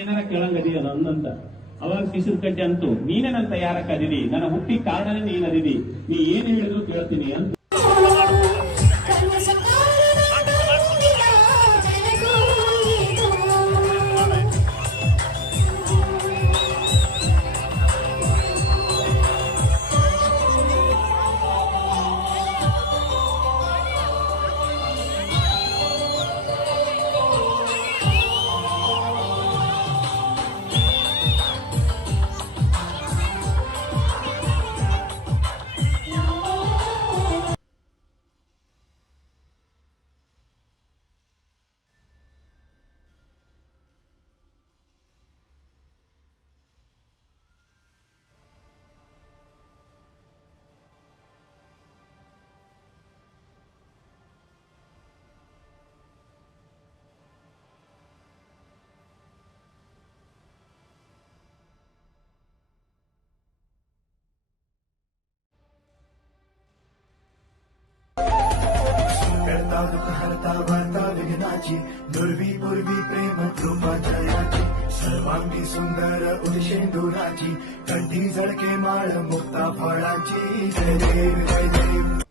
ಏನಾರ ಕೇಳಂಗದಿಯಲ್ಲ ಅಂದಂತ ಅವಾಗ ಕಿಸಿದ ಕಟ್ಟಿ ಅಂತು ನೀನೇ ನನ್ನ ತಯಾರಕ್ಕೆ ಅದಿದಿ, ನನ್ನ ಹುಟ್ಟಿ ಕಾರಣನೇ ನೀನ್ ಅದಿದಿ, ನೀ ಏನ್ ಹೇಳಿದ್ರು ಕೇಳ್ತೀನಿ ಅಂತ. हरता वार्ता विघ्नाची दुर्वी पूर्वी प्रेम कृपा जयाची सर्वांगी सुंदर उदशेंदुराची कंठी झळके माळ मुक्ता फळाची जय देव जय देव.